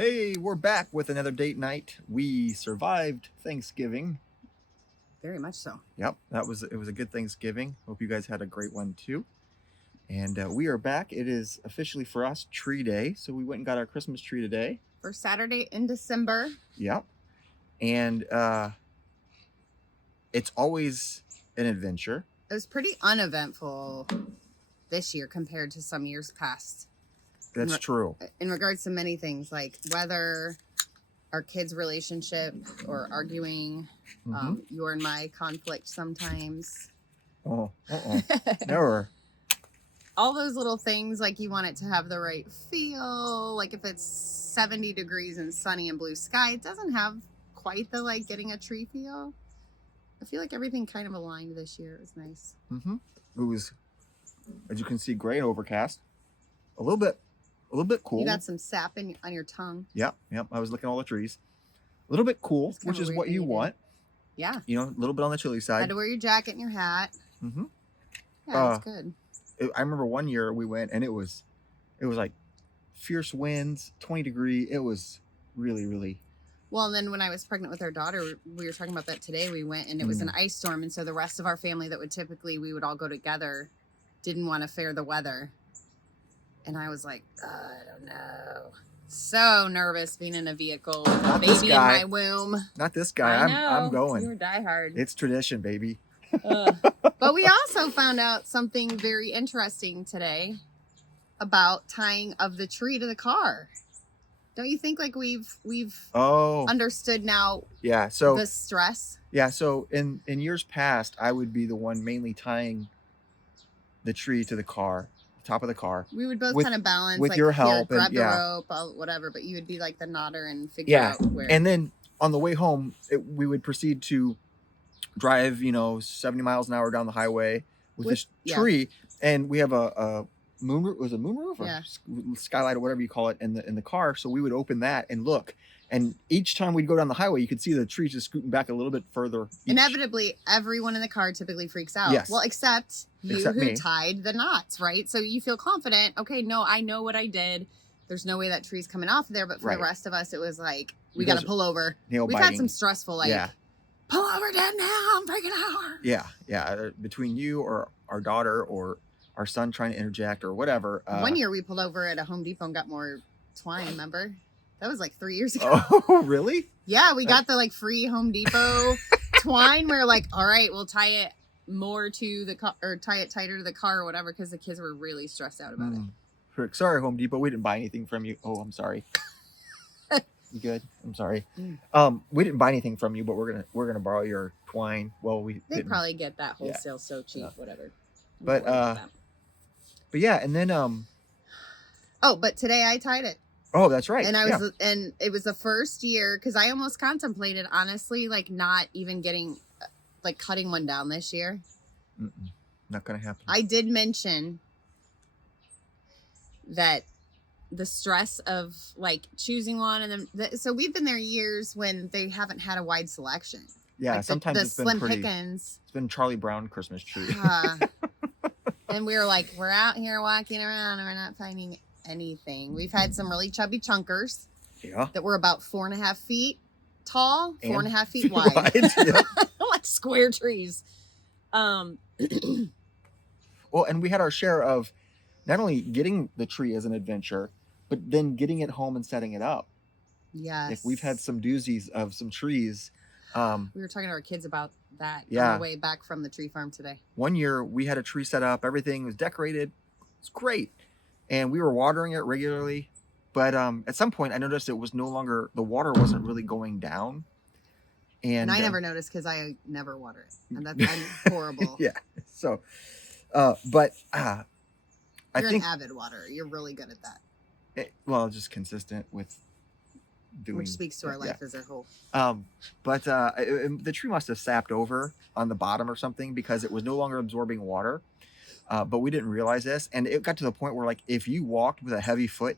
Hey, we're back with another date night. We survived Thanksgiving. Very much so. Yep, it was a good Thanksgiving. Hope you guys had a great one too. And we are back. It is officially for us tree day, so we went and got our Christmas tree today. First Saturday in December. Yep. And it's always an adventure. It was pretty uneventful this year compared to some years past. That's true. In regards to many things like weather, our kids' relationship, or arguing, your and my conflict sometimes. Never. All those little things, like you want it to have the right feel. Like if it's 70 degrees and sunny and blue sky, it doesn't have quite the like getting a tree feel. I feel like everything kind of aligned this year. It was nice. It was, as you can see, gray and overcast. A little bit cool. You got some sap on your tongue. Yep. I was looking at all the trees. A little bit cool, which is what you want. Yeah. You know, a little bit on the chilly side. Had to wear your jacket and your hat. Mm-hmm. Yeah, that's good. I remember one year we went and it was like fierce winds, 20 degree. It was really, really. Well, and then when I was pregnant with our daughter, we were talking about that today. We went and it was an ice storm. And so the rest of our family that would typically, we would all go together, didn't want to fare the weather. And I was like, I don't know. So nervous being in a vehicle with a baby in my womb. Not this guy. I'm going. You were diehard. It's tradition, baby. But we also found out something very interesting today about tying of the tree to the car. Don't you think like we've understood now? Yeah. So the stress. Yeah. So in years past, I would be the one mainly tying the tree to the car. Top of the car. We would both kind of balance with like, your help, grab the rope, whatever. But you would be like the nodder and figure out where. And then on the way home, we would proceed to drive, 70 miles an hour down the highway with this tree, and we have a moonroof. Was it a moonroof or skylight or whatever you call it in the car? So we would open that and look. And each time we'd go down the highway, you could see the trees just scooting back a little bit further. Inevitably, everyone in the car typically freaks out. Yes. Well, except you who tied the knots, right? So you feel confident. Okay, no, I know what I did. There's no way that tree's coming off there. But for the rest of us, it was like, we got to pull over. We've had some stressful, pull over, Dad, now. I'm freaking out. Yeah. Between you or our daughter or our son trying to interject or whatever. One year we pulled over at a Home Depot and got more twine, remember? That was like 3 years ago. Oh, really? Yeah, we got the free Home Depot twine. We're like, all right, we'll tie it more to the car or tie it tighter to the car or whatever because the kids were really stressed out about it. Sorry, Home Depot, we didn't buy anything from you. Oh, I'm sorry. You good? I'm sorry. We didn't buy anything from you, but we're gonna borrow your twine. Well, they probably get that wholesale so cheap, whatever. But yeah, and then but today I tied it. Oh, that's right. And and it was the first year because I almost contemplated, honestly, not even getting, cutting one down this year. Not going to happen. I did mention that the stress of choosing one and then, so we've been there years when they haven't had a wide selection. Yeah, sometimes the it's been slim pretty. Pickens. It's been Charlie Brown Christmas tree. And we were like, we're out here walking around and we're not finding anything. We've had some really chubby chunkers that were about 4.5 feet tall, 4.5 feet wide. Like square trees. Well, and we had our share of not only getting the tree as an adventure, but then getting it home and setting it up. Yes. We've had some doozies of some trees. We were talking to our kids about that on the way back from the tree farm today. One year we had a tree set up, everything was decorated. It's great. And we were watering it regularly. But at some point I noticed it was no longer, the water wasn't really going down. And I never noticed because I never water it. And I'm horrible. Yeah. So, but I think an avid waterer. You're really good at that. Just consistent with doing. Which speaks to our life as a whole. But the tree must have sapped over on the bottom or something because it was no longer absorbing water. But we didn't realize this. And it got to the point where if you walked with a heavy foot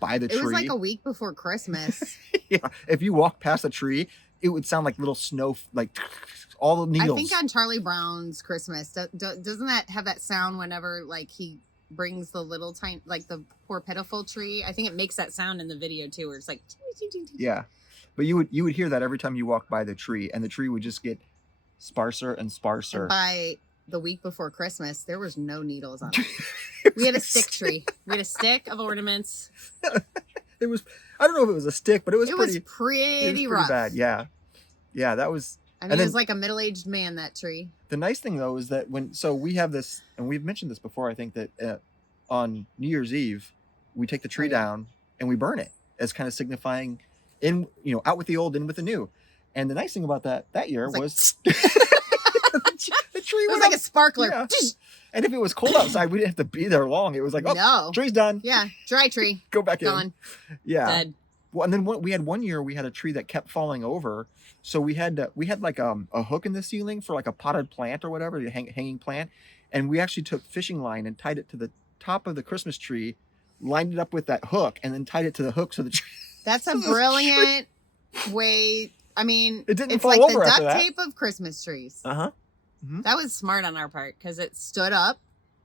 by the tree. It was like a week before Christmas. If you walked past a tree, it would sound like little snow, all the needles. I think on Charlie Brown's Christmas, doesn't that have that sound whenever he brings the little tiny, like the poor pitiful tree. I think it makes that sound in the video too, where it's like, yeah. But you would hear that every time you walk by the tree, and the tree would just get sparser and sparser. And by the week before Christmas, there was no needles on it. We had a stick tree. We had a stick of ornaments. It was, I don't know if it was a stick, but it was pretty rough. Bad. Yeah. Yeah, that was. I mean, it was like a middle-aged man, that tree. The nice thing though is that so we have this, and we've mentioned this before, I think, that on New Year's Eve, we take the tree down and we burn it as kind of signifying out with the old, in with the new. And the nice thing about that year was the tree was like a sparkler. Yeah. And if it was cold outside, we didn't have to be there long. It was like, no, tree's done. Yeah, dry tree. Go back Gone. in. Yeah. Dead. Well, and then we had one year we had a tree that kept falling over, so we had like a hook in the ceiling for like a potted plant or whatever, the hanging plant, and we actually took fishing line and tied it to the top of the Christmas tree, lined it up with that hook, and then tied it to the hook so the tree. That's a brilliant way. I mean, it didn't it's fall like over the after duct that. tape of Christmas trees. Mm-hmm. That was smart on our part because it stood up.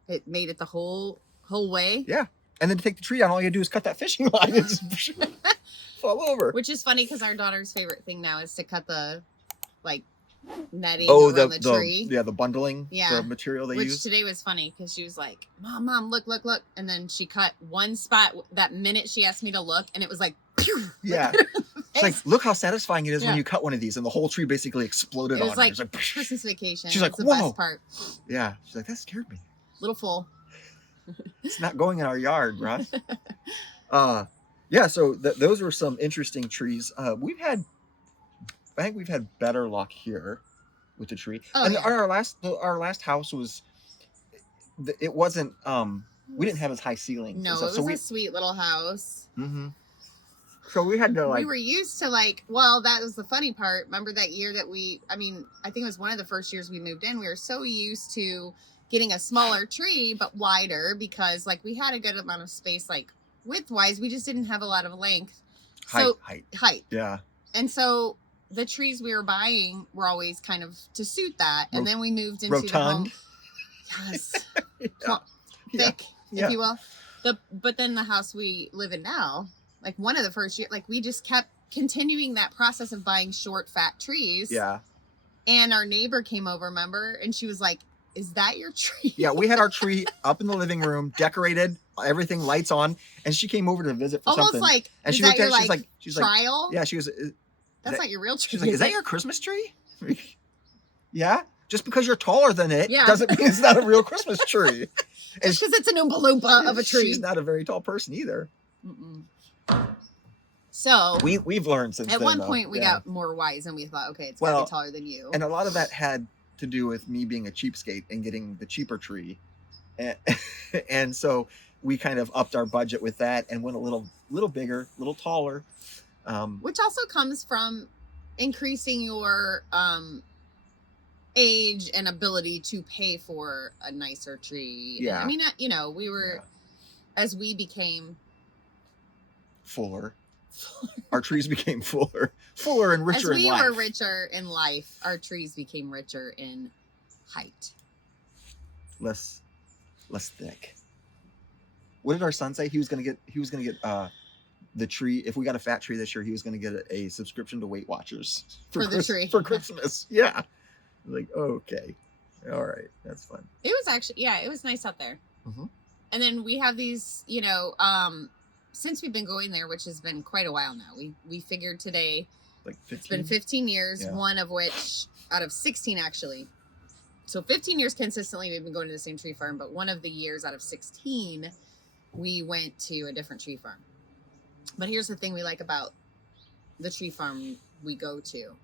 It made it the whole way. Yeah. And then to take the tree down, all you do is cut that fishing line and just fall over. Which is funny because our daughter's favorite thing now is to cut the netting around the tree. The bundling, the material they use. Which today was funny because she was like, Mom, look. And then she cut one spot that minute she asked me to look, and it was like, pew! Yeah. It's like, look how satisfying it is when you cut one of these and the whole tree basically exploded on her. It was like Christmas vacation. She's like, the whoa. Best part. Yeah. She's like, that scared me. Little full. It's not going in our yard, Russ. Yeah, so those were some interesting trees. I think we've had better luck here with the tree. Our last house was, it wasn't, we didn't have as high ceilings. No, it was a sweet little house. Mm-hmm. So we had to we were used to that was the funny part. Remember that year that I think it was one of the first years we moved in. We were so used to getting a smaller tree, but wider because we had a good amount of space, width-wise. We just didn't have a lot of length. Height. Yeah. And so the trees we were buying were always kind of to suit that. And then we moved into the home. Yes. Thick, if you will. But then the house we live in now, one of the first years, we just kept continuing that process of buying short, fat trees. Yeah. And our neighbor came over, remember? And she was like, is that your tree? Yeah, we had our tree up in the living room, decorated, everything, lights on, and she came over to visit for almost something. And she looked at it, she's trial? Yeah, she was. That's not your real tree. She's like, is that your Christmas tree? Yeah, just because you're taller than it doesn't mean it's not a real Christmas tree. Just because it's an Oompa Loompa of a tree. She's not a very tall person either. Mm-mm. So we've learned since at then, one point we got more wise and we thought, okay, it's gotta be taller than you. And a lot of that had to do with me being a cheapskate and getting the cheaper tree, and so we kind of upped our budget with that and went a little bigger, a little taller, which also comes from increasing your age and ability to pay for a nicer tree. Yeah. I mean, we were as we became fuller. Our trees became fuller and richer in life. As we were richer in life, our trees became richer in height. Less thick. What did our son say? He was gonna get the tree. If we got a fat tree this year, he was gonna get a subscription to Weight Watchers for the tree for Christmas. Yeah. Like, okay, all right, that's fun. It was actually, it was nice out there. Mm-hmm. And then we have these, since we've been going there, which has been quite a while now, we figured today, 15? It's been 15 years, one of which, out of 16 actually. So 15 years consistently we've been going to the same tree farm, but one of the years out of 16, we went to a different tree farm. But here's the thing we like about the tree farm we go to,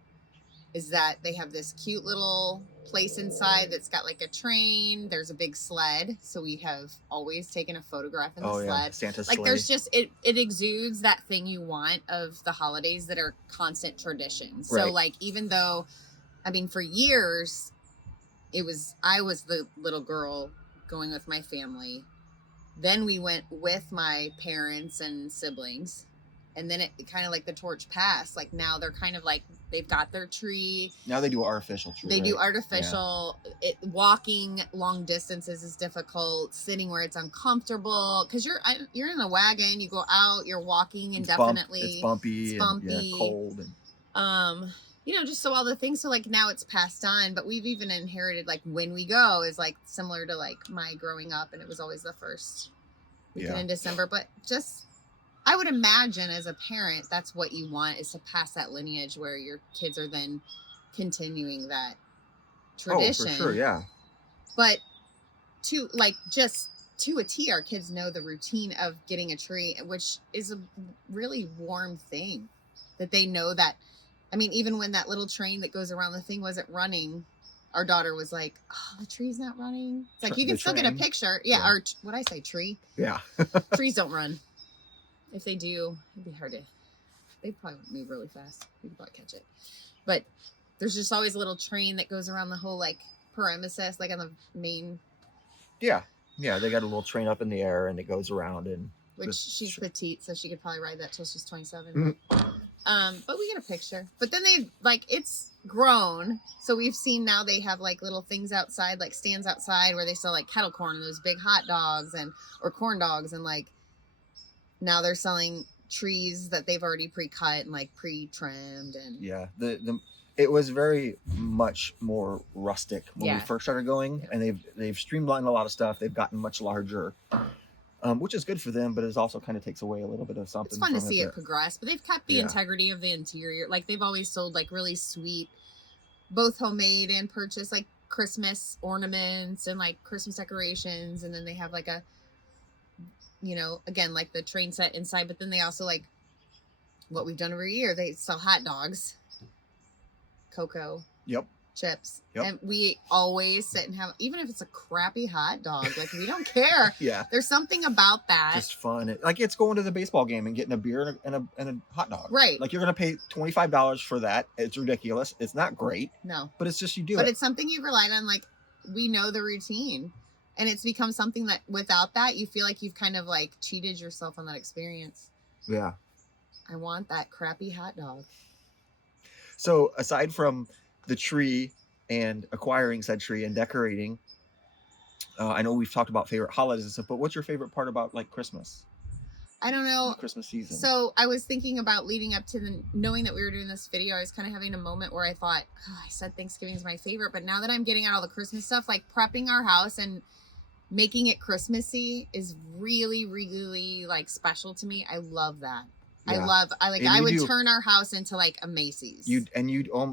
is that they have this cute little place inside that's got a train. There's a big sled. So we have always taken a photograph in the sled. Yeah. Santa's sleigh. There's just, it exudes that thing you want of the holidays that are constant traditions. Right. So even though, for years, I was the little girl going with my family. Then we went with my parents and siblings. And then it kind of like the torch passed. Like now they're kind of like they've got their tree. Now they do artificial tree. They do artificial. Yeah. Walking long distances is difficult. Sitting where it's uncomfortable because you're in a wagon. You go out. You're walking indefinitely. It's bumpy. And cold. And just so all the things. So like now it's passed on. But we've even inherited like when we go is like similar to like my growing up, and it was always the first weekend in December. But just. I would imagine as a parent, that's what you want is to pass that lineage where your kids are then continuing that tradition. Oh, for sure, yeah. But to a T, our kids know the routine of getting a tree, which is a really warm thing that they know that. I mean, even when that little train that goes around the thing wasn't running, our daughter was like, oh, the tree's not running. It's like, you can still get a picture. Yeah. Or what'd I say? Tree? Yeah. Trees don't run. If they do, it'd be hard to. They probably move really fast. We could probably catch it. But there's just always a little train that goes around the whole like perimeter, like on the main. Yeah, they got a little train up in the air and it goes around and. Which she's petite, so she could probably ride that till she's 27. Mm-hmm. But we get a picture. But then it's grown, so we've seen now they have like little things outside, like stands outside where they sell like kettle corn and those big hot dogs or corn dogs and like. Now they're selling trees that they've already pre-cut and like pre-trimmed and it was very much more rustic when we first started going, and they've streamlined a lot of stuff. They've gotten much larger, which is good for them, but it also kind of takes away a little bit of something. It's fun to see it progress, but they've kept the integrity of the interior. Like they've always sold like really sweet, both homemade and purchased like Christmas ornaments and like Christmas decorations, and then they have like a. Again, like the train set inside, but then they also like what we've done every year. They sell hot dogs, cocoa, chips, and we always sit and have, even if it's a crappy hot dog, like we don't care. There's something about that. Just fun. Like it's going to the baseball game and getting a beer and a hot dog. Right. Like you're gonna pay $25 for that. It's ridiculous. It's not great. No. But it's just you do it. But it's something you relied on. Like we know the routine. And it's become something that without that, you feel like you've kind of like cheated yourself on that experience. Yeah. I want that crappy hot dog. So aside from the tree and acquiring said tree and decorating, I know we've talked about favorite holidays and stuff, but what's your favorite part about like Christmas? I don't know. Christmas season. So I was thinking about leading up to knowing that we were doing this video, I was kind of having a moment where I thought, I said Thanksgiving is my favorite, but now that I'm getting out all the Christmas stuff, like prepping our house and making it Christmassy is really, really like special to me. I love that. Yeah. I would turn our house into like a Macy's. You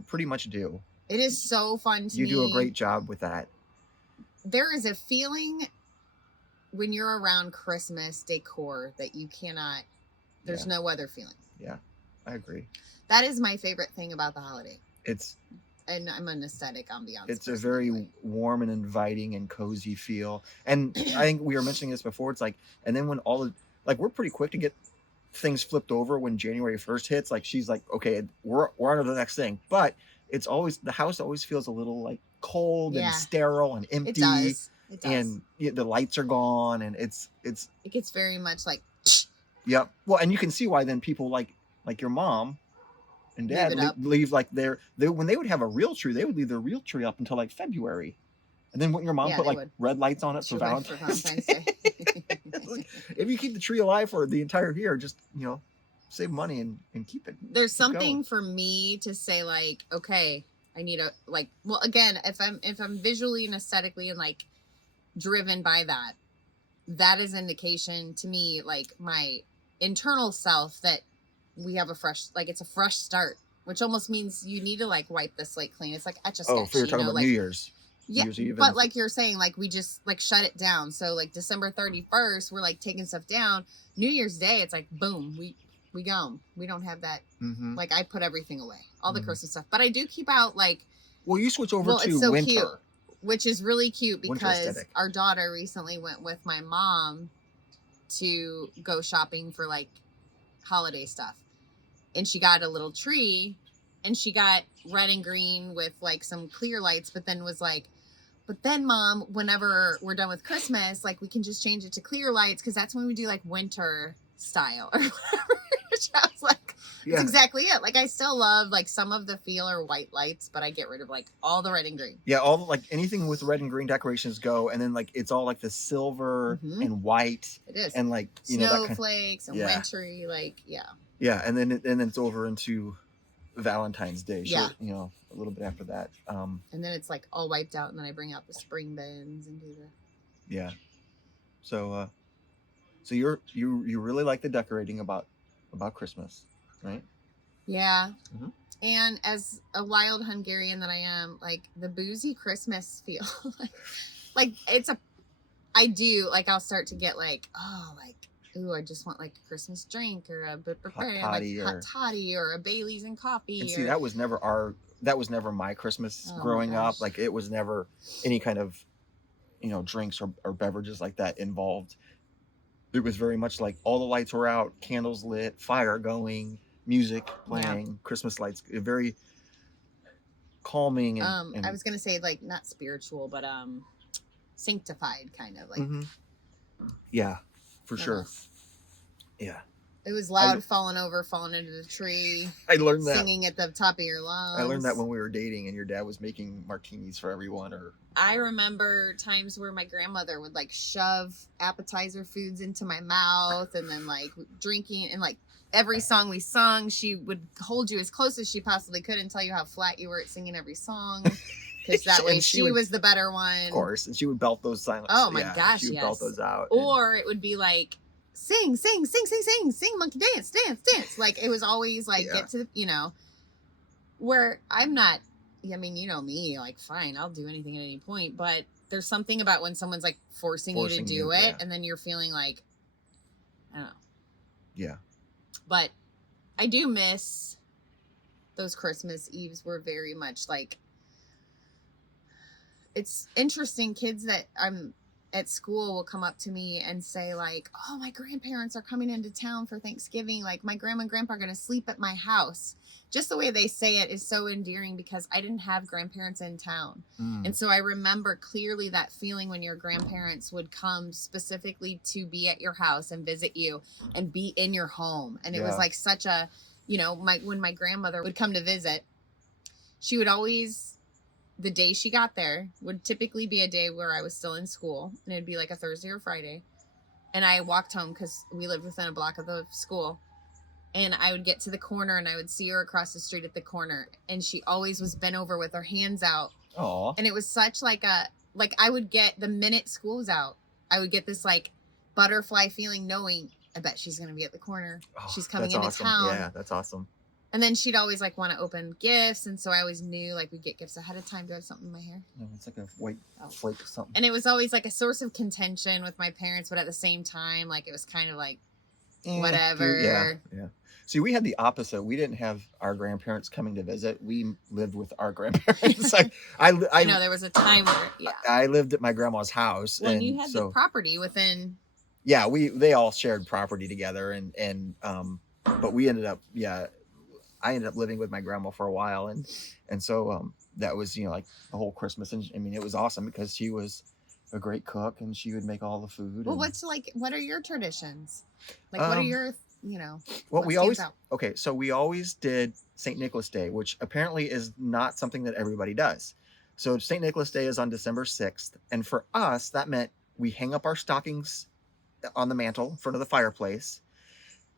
pretty much do. It is so fun to me. You do a great job with that. There is a feeling when you're around Christmas decor that you cannot, there's no other feeling. Yeah, I agree. That is my favorite thing about the holiday. And I'm an aesthetic ambiance. It's a very warm and inviting and cozy feel. And I think we were mentioning this before. It's like, and then when we're pretty quick to get things flipped over when January 1st hits. Like she's like, okay, we're on to the next thing. But it's always, the house always feels a little like cold and sterile and empty. It does. And the lights are gone, and it gets very much like. Yeah. Well, and you can see why then people like your mom and dad leave like when they would have a real tree, they would leave their real tree up until like February. And then wouldn't your mom put like red lights on it for Valentine's Day? If you keep the tree alive for the entire year, just, save money and keep it. There's something for me to say like, okay, I need again, if I'm visually and aesthetically and like driven by that is indication to me, like my internal self, that we have it's a fresh start, which almost means you need to like wipe the slate clean. It's like Etch-a-Sketch. Oh, so you're talking about New Year's. Yeah, but like you're saying, like we just like shut it down. So like December 31st, we're like taking stuff down. New Year's Day, it's like boom, we go. We don't have that. Mm-hmm. Like I put everything away, all the Christmas stuff. But I do keep out like. Well, you switch over to winter, cute, which is really cute because our daughter recently went with my mom to go shopping for like holiday stuff, and she got a little tree, and she got red and green with like some clear lights, but then was like. But then, Mom, whenever we're done with Christmas, like we can just change it to clear lights because that's when we do like winter style or whatever. which I was like, that's exactly it. Like I still love like some of the feel or white lights, but I get rid of like all the red and green. Yeah, all like anything with red and green decorations go, and then like it's all like the silver and white. It is, and like snowflakes and wintry, like yeah, and then it's over into Valentine's Day. Sure, a little bit after that. And then it's like all wiped out, and then I bring out the spring bins and do the. Yeah. So you really like the decorating about Christmas, right? Yeah. And as a wild Hungarian that I am, like the boozy Christmas feel, like I do, like I'll start to get like, ooh, I just want like a Christmas drink or a hot toddy or a Bailey's and coffee. And see, that was never my Christmas growing up. Like it was never any kind of, drinks or beverages like that involved. It was very much like all the lights were out, candles lit, fire going, music playing, Christmas lights, very calming. And I was going to say like not spiritual, but sanctified kind of like. Yeah, for sure. Yeah. It was loud, falling into the tree. I learned that. Singing at the top of your lungs. I learned that when we were dating and your dad was making martinis for everyone. I remember times where my grandmother would like shove appetizer foods into my mouth and then like drinking, and like every song we sung, she would hold you as close as she possibly could and tell you how flat you were at singing every song. Because that way she was the better one. Of course. And she would belt those silent. Oh my gosh, she would belt those out. Or it would be like, sing, monkey, dance. Like it was always like, get to the, where I'm not, I mean, you know me, like, fine, I'll do anything at any point. But there's something about when someone's like forcing you to do it and then you're feeling like, I don't know. Yeah. But I do miss those Christmas Eves were very much like, it's interesting. Kids that I'm at school will come up to me and say like, oh, my grandparents are coming into town for Thanksgiving. Like my grandma and grandpa are going to sleep at my house. Just the way they say it is so endearing because I didn't have grandparents in town. And so I remember clearly that feeling when your grandparents would come specifically to be at your house and visit you and be in your home. And it was like such a, when my grandmother would come to visit, she would always, the day she got there would typically be a day where I was still in school, and it'd be like a Thursday or Friday. And I walked home because we lived within a block of the school, and I would get to the corner and I would see her across the street at the corner. And she always was bent over with her hands out. Aww. And it was such like I would get, the minute school was out, I would get this like butterfly feeling knowing, I bet she's going to be at the corner. She's coming into town. Yeah, that's awesome. And then she'd always like want to open gifts. And so I always knew like we'd get gifts ahead of time. Do I have something in my hair? No, it's like a white flake or something. And it was always like a source of contention with my parents. But at the same time, like it was kind of like whatever. Yeah. See, we had the opposite. We didn't have our grandparents coming to visit. We lived with our grandparents. I know there was a time where, I lived at my grandma's house. Well, and you had the property within. Yeah, they all shared property together. But we ended up, I ended up living with my grandma for a while, and so that was like the whole Christmas, and I mean it was awesome because she was a great cook and she would make all the food. Well, what are your traditions? Like what are your what we always so we always did St. Nicholas Day, which apparently is not something that everybody does. So St. Nicholas Day is on December 6th, and for us that meant we hang up our stockings on the mantle in front of the fireplace.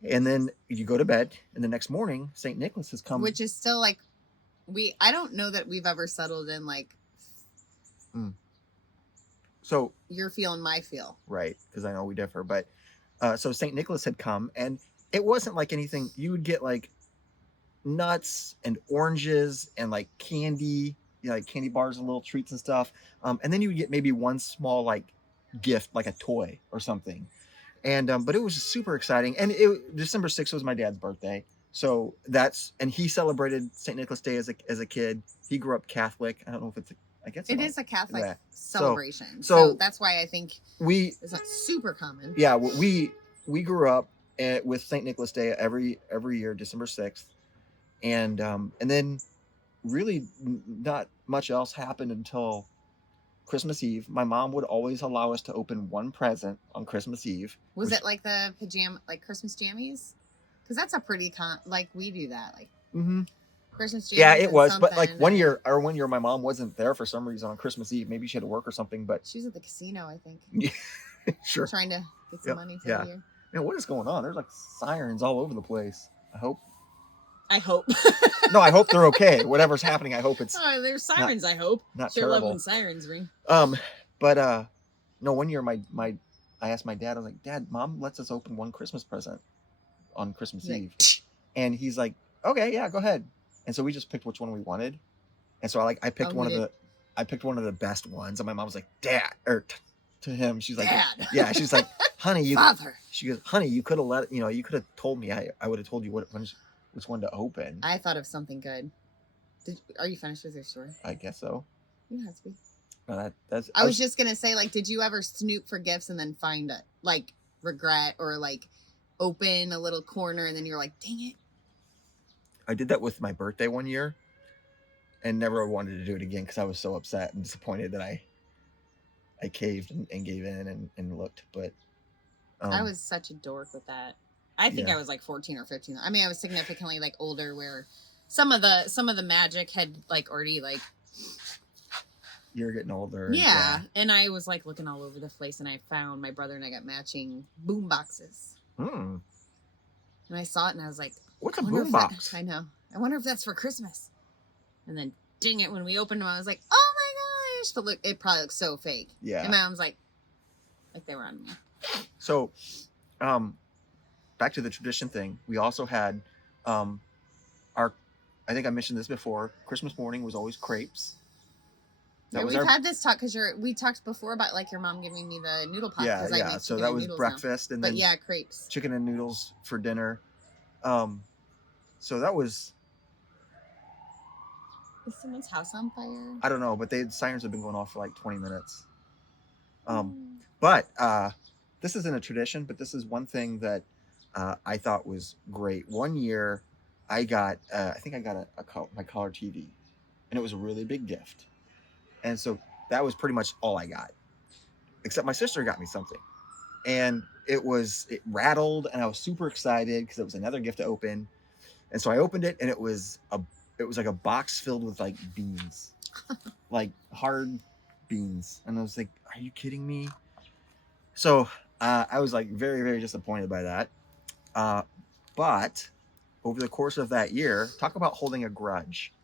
And then you go to bed, and the next morning, St. Nicholas has come. Which is still like, I don't know that we've ever settled in like. So. Your feel and my feel. Right, because I know we differ. But so St. Nicholas had come, and it wasn't like anything. You would get like nuts and oranges and like candy, like candy bars and little treats and stuff. And then you would get maybe one small like gift, like a toy or something. And but it was super exciting, and December 6th was my dad's birthday, so and he celebrated St. Nicholas Day as a kid. He grew up Catholic. I don't know if it's it is a Catholic celebration, so that's why I think it's not super common. Yeah, we grew up with St. Nicholas Day every year, December 6th, and then really not much else happened until Christmas Eve. My mom would always allow us to open one present on Christmas Eve. Was it like the Christmas jammies? Because that's a pretty like we do that, like Christmas Eve. Yeah, it was. But like one year, my mom wasn't there for some reason on Christmas Eve. Maybe she had to work or something. But she was at the casino, I think. Yeah, sure. Trying to get some money for the year. Man, what is going on? There's like sirens all over the place. I hope. No, I hope they're okay. Whatever's happening, I hope it's. Oh, there's sirens. I hope. Not sure terrible. Love when sirens ring. But no. One year, I asked my dad. I was like, Dad, Mom lets us open one Christmas present on Christmas Eve, and he's like, okay, yeah, go ahead. And so we just picked which one we wanted, and so I picked I picked one of the best ones, and my mom was like, Dad, or to him, she's like, Dad. Yeah, she's like, honey, Father. She goes, honey, you could have you could have told me. I would have told you which one to open. I thought of something good. Are you finished with your story? I guess so. You have to be. No, I was just gonna say, like, did you ever snoop for gifts and then find it, like, regret or like open a little corner and then you're like, dang it? I did that with my birthday one year, and never wanted to do it again because I was so upset and disappointed that I caved and gave in and looked. But I was such a dork with that. I think I was like 14 or 15. I mean, I was significantly like older, where some of the magic had like already like. You're getting older. Yeah, and I was like looking all over the place, and I found my brother and I got matching boom boxes. And I saw it, and I was like, "What's a boom box?" I know. I wonder if that's for Christmas. And then, dang it! When we opened them, I was like, "Oh my gosh!" But look, it probably looks so fake. Yeah. And my mom's like they were on me. So, back to the tradition thing. We also had, I think I mentioned this before. Christmas morning was always crepes. We've had this talk because we talked before about like your mom giving me the noodle pot. Yeah. So that was breakfast, and then crepes, chicken and noodles for dinner. So that was. Is someone's house on fire? I don't know, but sirens have been going off for like 20 minutes. But this isn't a tradition, but this is one thing that I thought was great. One year, I got I think I got my color TV, and it was a really big gift. And so that was pretty much all I got, except my sister got me something, and it rattled, and I was super excited because it was another gift to open. And so I opened it, and it was like a box filled with like beans, like hard beans. And I was like, are you kidding me? So I was like very, very disappointed by that. But over the course of that year, talk about holding a grudge.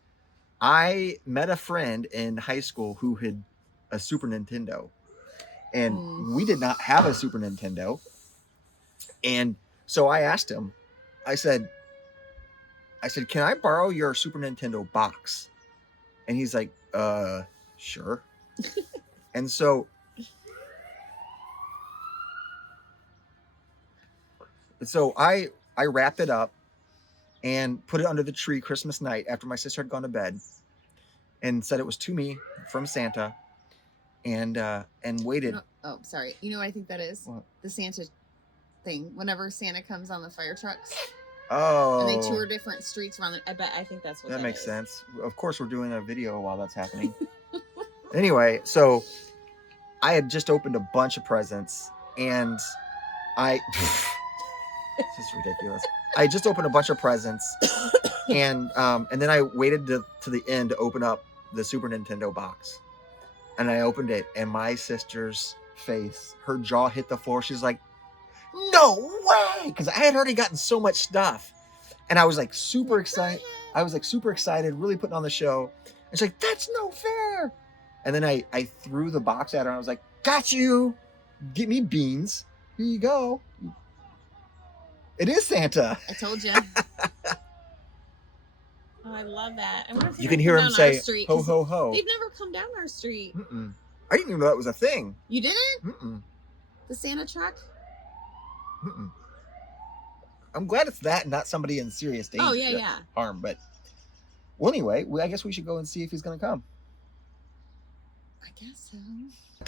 I met a friend in high school who had a Super Nintendo, and we did not have a Super Nintendo. And so I asked him, I said, can I borrow your Super Nintendo box? And he's like, sure. And so I wrapped it up and put it under the tree Christmas night after my sister had gone to bed, and said it was to me from Santa, and waited. Oh, sorry. You know what I think that is? What? The Santa thing. Whenever Santa comes on the fire trucks. Oh. And they tour different streets around it. I think that's what that makes is. sense. Of course, we're doing a video while that's happening. Anyway, so I had just opened a bunch of presents, and this is ridiculous. I just opened a bunch of presents, and then I waited to the end to open up the Super Nintendo box, and I opened it, and my sister's face, her jaw hit the floor. She's like, "No way!" Because I had already gotten so much stuff, and I was like super excited. Really putting on the show. And she's like, "That's no fair!" And then I threw the box at her, and I was like, "Got you! Get me beans. Here you go." It is Santa. I told you. Oh, I love that. I wonder if you can hear him say, "Ho, ho, ho." They've never come down our street. I didn't even know that was a thing. You didn't? The Santa truck? I'm glad it's that and not somebody in serious danger. Oh, yeah. Harm. But, well, anyway, I guess we should go and see if he's going to come. I guess so.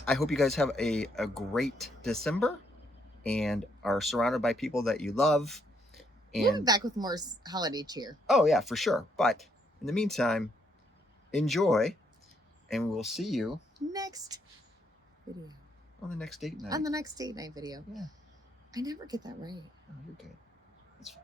I hope you guys have a great December and are surrounded by people that you love. And we'll be back with more holiday cheer. Oh, yeah, for sure. But in the meantime, enjoy, and we'll see you next video. On the next date night. On the next date night video. Yeah. I never get that right. Oh, you're good. That's fine.